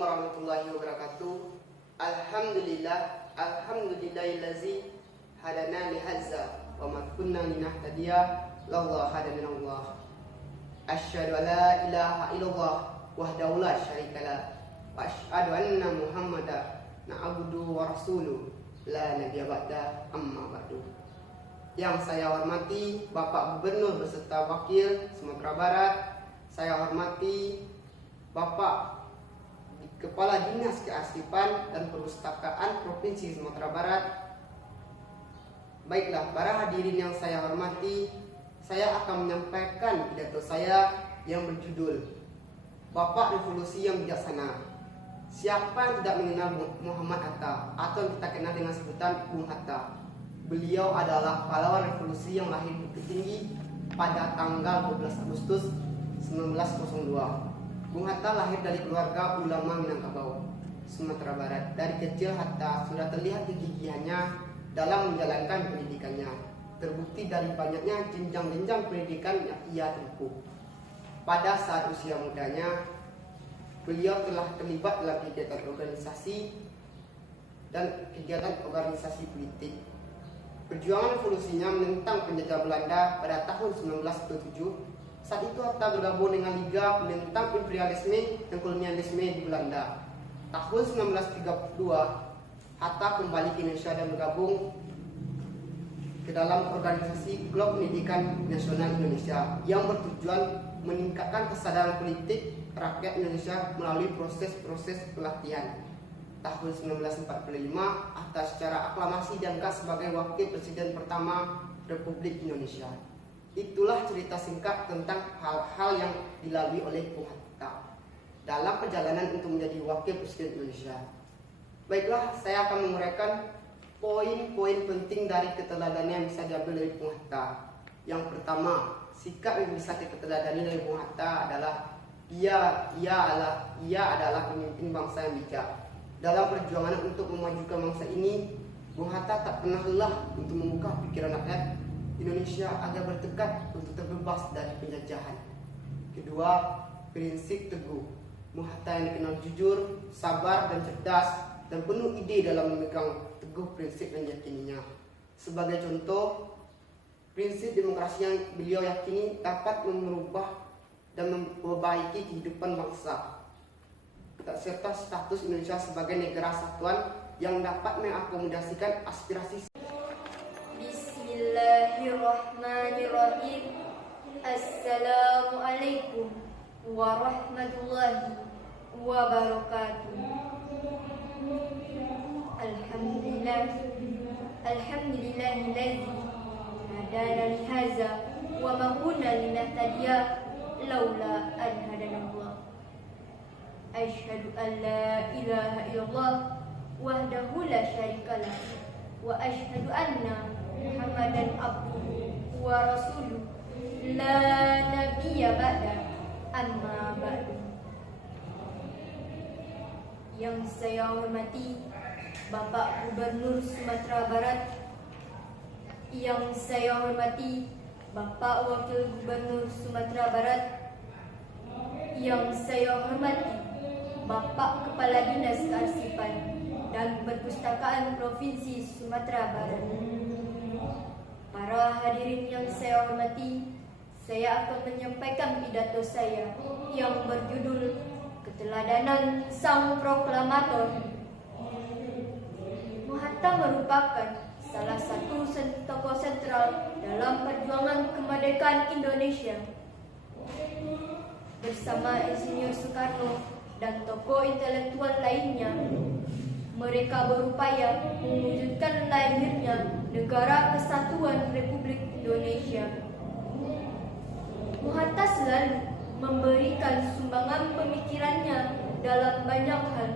warahmatullahi wabarakatuh. Alhamdulillahillazi hadana lihadza wa ma kunna linahtadiya laula hadanallah. Asyhadu an la ilaha illallah wahdahu la syarikalah wa asyhadu anna Muhammadan abduhu wa rasuluh la nabiyya ba'da amma ba'du. Yang saya hormati Bapak Gubernur beserta Wakil Sumatera Barat, saya hormati Bapak Kepala Dinas Kearsipan dan Perpustakaan Provinsi Sumatera Barat. Baiklah, para hadirin yang saya hormati, saya akan menyampaikan pidato saya yang berjudul Bapak Revolusi yang Bijaksana. Siapa yang tidak mengenal Muhammad Hatta atau yang kita kenal dengan sebutan Bung Hatta? Beliau adalah pahlawan revolusi yang lahir di Bukit Tinggi pada tanggal 12 Agustus 1902. Bung Hatta lahir dari keluarga ulama Minangkabau, Sumatera Barat. Dari kecil Hatta sudah terlihat kegigihannya dalam menjalankan pendidikannya. Terbukti dari banyaknya jenjang-jenjang pendidikan yang ia tempuh. Pada saat usia mudanya, beliau telah terlibat dalam kegiatan organisasi dan kegiatan organisasi politik. Perjuangan revolusinya menentang penjajah Belanda pada tahun 1927. Saat itu Hatta bergabung dengan Liga menentang imperialisme dan kolonialisme di Belanda. Tahun 1932, Hatta kembali ke Indonesia dan bergabung ke dalam organisasi Klub Pendidikan Nasional Indonesia yang bertujuan meningkatkan kesadaran politik rakyat Indonesia melalui proses-proses pelatihan. Tahun 1945, Hatta secara aklamasi diangkat sebagai Wakil Presiden pertama Republik Indonesia. Itulah cerita singkat tentang hal-hal yang dilalui oleh Bung Hatta dalam perjalanan untuk menjadi Wakil Presiden Indonesia. Baiklah, saya akan menguraikan poin-poin penting dari keteladanan yang bisa diambil dari Bung Hatta. Yang pertama, sikap yang bisa diteladani dari Bung Hatta adalah ia adalah pemimpin bangsa yang bijak. Dalam perjuangan untuk memajukan bangsa ini, Bung Hatta tak pernah lelah untuk membuka pikiran rakyat Indonesia agar bertekad untuk terbebas dari penjajahan. Kedua, prinsip teguh. Bung Hatta yang dikenal jujur, sabar dan cerdas dan penuh ide dalam memegang teguh prinsip yang diyakininya. Sebagai contoh, prinsip demokrasi yang beliau yakini dapat merubah dan memperbaiki kehidupan bangsa, serta status Indonesia sebagai negara satuan yang dapat mengakomodasikan aspirasi. Bismillahirrahmanirrahim. Assalamualaikum warahmatullahi wabarakatuh. Alhamdulillahilladzi hadana li hadza wa ma kunna linahtadiya laula an hadanallah. Asyhadu an la ilaha illallah wahdahu la syarikalah wa asyhadu anna Muhammadan abduhu wa rasuluh la nabiyya ba'da amma ba'du. Yang saya hormati Bapak Gubernur Sumatera Barat, yang saya hormati Bapak Wakil Gubernur Sumatera Barat, yang saya hormati Bapak Kepala Dinas Kearsipan dan Perpustakaan Provinsi Sumatera Barat. Para hadirin yang saya hormati, saya akan menyampaikan pidato saya yang berjudul Keteladanan Sang Proklamator. Bung Hatta merupakan salah satu tokoh sentral dalam perjuangan kemerdekaan Indonesia. Bersama Insinyur Soekarno dan tokoh intelektual lainnya, mereka berupaya mewujudkan lahirnya Negara Kesatuan Republik Indonesia. Bung Hatta selalu memberikan sumbangan pemikirannya dalam banyak hal,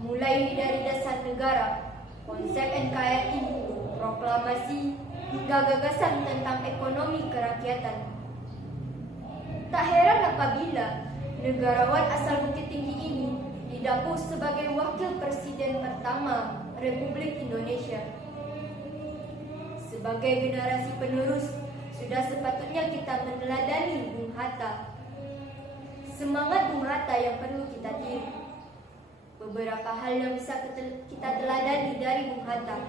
mulai dari dasar negara, konsep NKRI, proklamasi, hingga gagasan tentang ekonomi kerakyatan. Tak heran apabila negarawan asal Bukit Tinggi ini didapuk sebagai Wakil Presiden pertama Republik Indonesia. Sebagai generasi penerus, sudah sepatutnya kita meneladani Bung Hatta. Semangat Bung Hatta yang perlu kita tiru. beberapa hal yang bisa kita teladani dari Bung Hatta.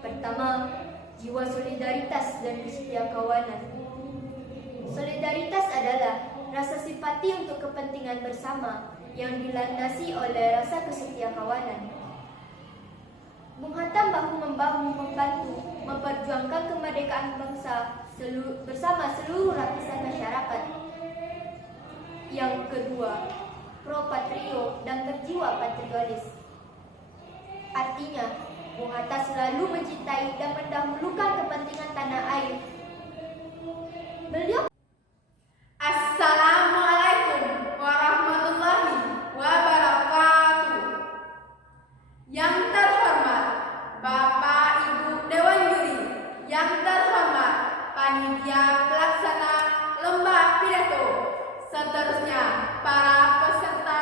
Pertama, jiwa solidaritas dan kesetiakawanan. Solidaritas adalah rasa simpati untuk kepentingan bersama yang dilandasi oleh rasa kesetiakawanan. Bung Hatta bahu-membahu membantu memperjuangkan kemerdekaan bangsa bersama seluruh lapisan masyarakat. Yang kedua, pro patrio dan berjiwa patriotis. Artinya, Bung Hatta selalu mencintai dan mendahulukan kepentingan tanah air. Beliau Assalamualaikum warahmatullahi wabarakatuh. Yang terhormat Bapak Ibu Dewan Juri, yang terhormat Panitia Pelaksana Lomba Pidato, seterusnya para peserta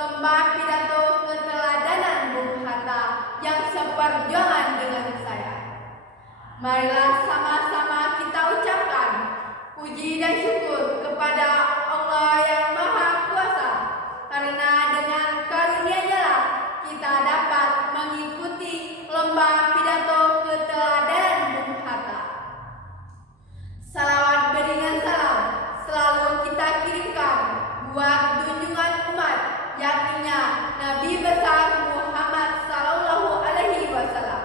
Lomba Pidato Keteladanan Bung Hatta yang seperjuangan dengan saya. Marilah sama-sama kita ucapkan puji dan syukur kepada Allah yang Maha Kuasa, karena dengan karunia-Nya lah kita dapat mengikuti Lomba Pidato Keteladanan Bung Hatta. Salawat beriringan salam selalu kita kirimkan buat junjungan umat, yakni Nabi besar Muhammad Sallallahu Alaihi Wasallam,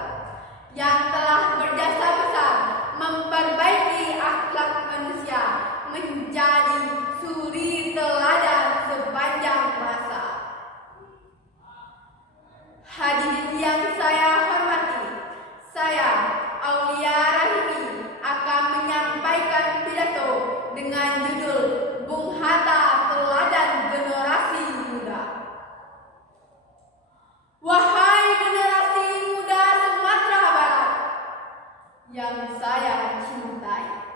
yang telah berjasa besar memperbaiki akhlak manusia menjadi suri teladan sepanjang masa. Hadirin yang saya hormati, saya Aulia Rahimi akan menyampaikan pidato dengan judul Bung Hatta Teladan Generasi Muda. Wahai generasi muda Sumatera Barat yang saya cintai,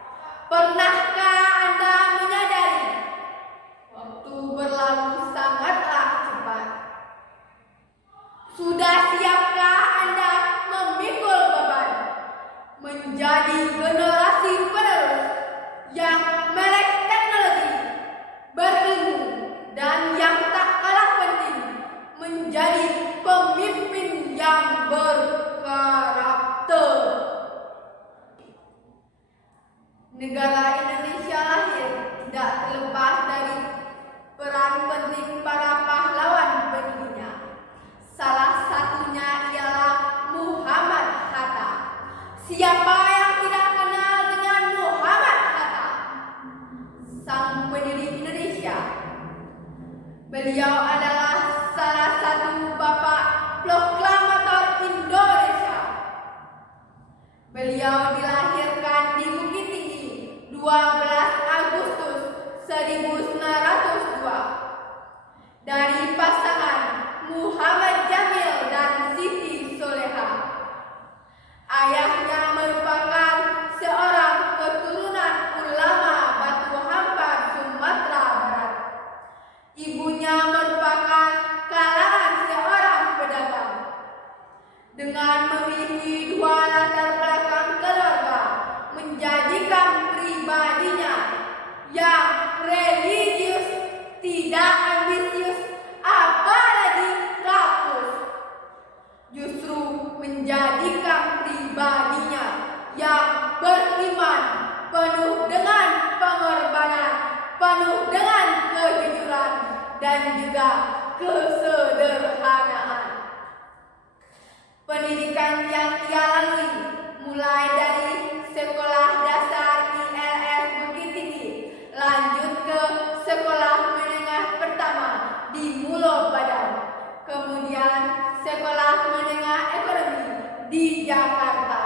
pernahkah Anda menyadari waktu berlalu sangatlah cepat? Sudah siapkah Anda memikul beban menjadi generasi penerus yang melek teknologi, berilmu, dan yang tak kalah penting menjadi pemimpin yang berkarakter? Negara Indonesia lahir tidak terlepas dari peran penting para pahlawan pendirinya. Salah satunya ialah Muhammad Hatta. Siapa yang tidak kenal dengan Muhammad Hatta, sang pendiri Indonesia? Beliau adalah salah satu bapak proklamator Indonesia. Beliau dilahirkan di Bukit Tinggi 12 Agustus 1902 dari pasangan Muhammad Jamil dan Siti Soleha. Ayahnya merupakan seorang keturunan ulama Batu Hampar, Sumatera Barat. Ibunya merupakan kalangan seorang pedagang. Dengan memiliki dua latar belakang keluarga, menjadikan pribadinya yang religius, tidak ambisius, apalagi rakus, justru menjadikan pribadinya yang beriman, penuh dengan pengorbanan, penuh dengan kejujuran, dan juga kesederhanaan. Pendidikan yang ia lalui mulai dari sekolah dasar ILS Bukit Tinggi, lanjut ke sekolah menengah pertama di Mulo Badan, kemudian sekolah menengah ekonomi di Jakarta,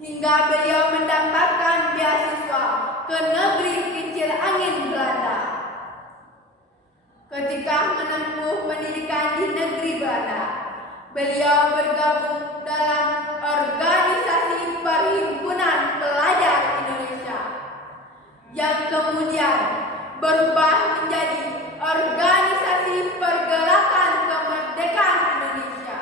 hingga beliau mendapatkan beasiswa ke negeri kincir angin Belanda. Ketika menempuh pendidikan di negeri Belanda, beliau bergabung dalam organisasi Perhimpunan Pelajar Indonesia, yang kemudian berubah menjadi Organisasi Pergerakan Kemerdekaan Indonesia.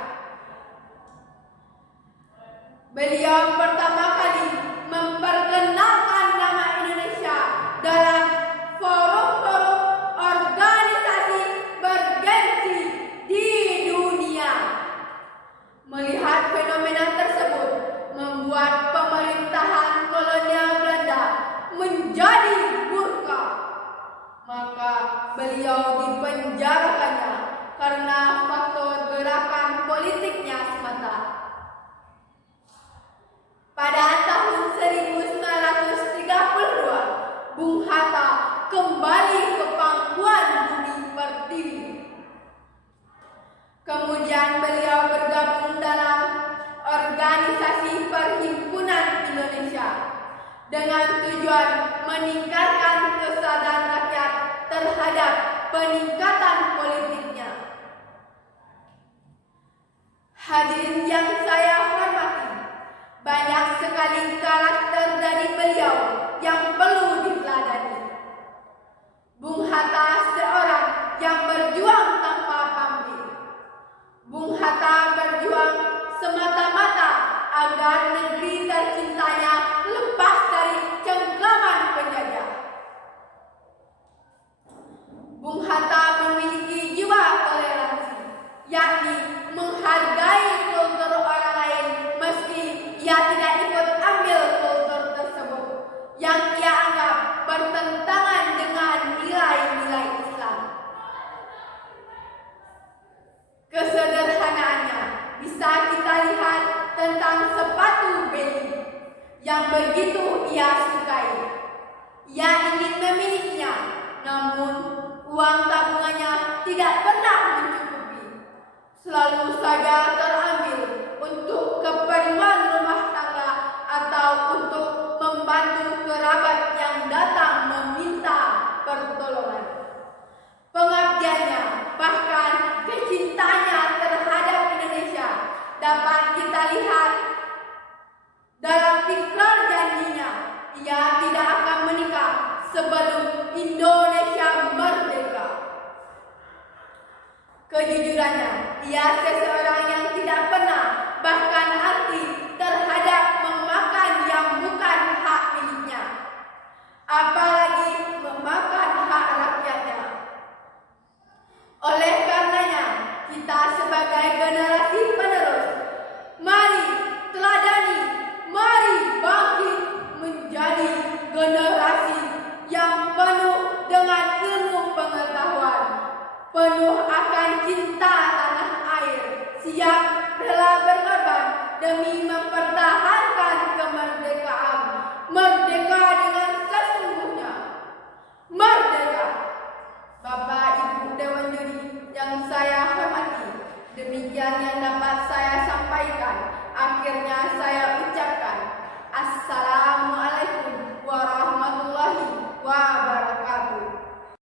Beliau pertama kali memperkenalkan nama Indonesia dalam forum-forum organisasi beliau dipenjarakannya karena faktor gerakan politiknya semata. Pada tahun 1932, Bung Hatta kembali ke pangkuan bumi pertiwi. Kemudian beliau bergabung dalam Organisasi Perhimpunan Indonesia dengan tujuan meningkatkan kesadaran rakyat terhadap peningkatan politiknya. Hadirin yang saya hormati, banyak sekali karakter dari beliau yang perlu diteladani. Bung Hatta seorang yang berjuang tanpa pamrih. Bung Hatta berjuang semata-mata agar negeri tercintanya lepas dari cengkraman penjajah. Bung Hatta memiliki jiwa toleransi, yakni menghargai kultur orang lain meski ia tidak ikut ambil kultur tersebut yang ia anggap bertentangan dengan nilai-nilai Islam. Kesederhanaannya bisa kita lihat tentang sepatu Beli yang begitu ia sukai. Ia ingin memilikinya, namun uang tabungannya tidak pernah mencukupi. Selalu saja terambil untuk keperluan rumah tangga atau untuk membantu kerabat yang datang meminta pertolongan. Pengabdiannya, bahkan kecintaannya terhadap Indonesia dapat kita lihat dalam ikrar janjinya. Ia tidak akan menikah sebelum Indonesia merdeka. Kejujurannya, ia seseorang yang tidak pernah bahkan arti terhadap memakan yang bukan hak miliknya, apalagi memakan hak rakyatnya. Oleh karenanya, kita sebagai generasi penerus, mari teladani, mari bangkit menjadi generasi yang penuh dengan ilmu pengetahuan, penuh akan cinta tanah air, siap rela berkorban demi mempertahankan kemerdekaan, merdeka dengan sesungguhnya, merdeka. Bapak Ibu Dewan Juri yang saya hormati, demikian yang dapat saya sampaikan.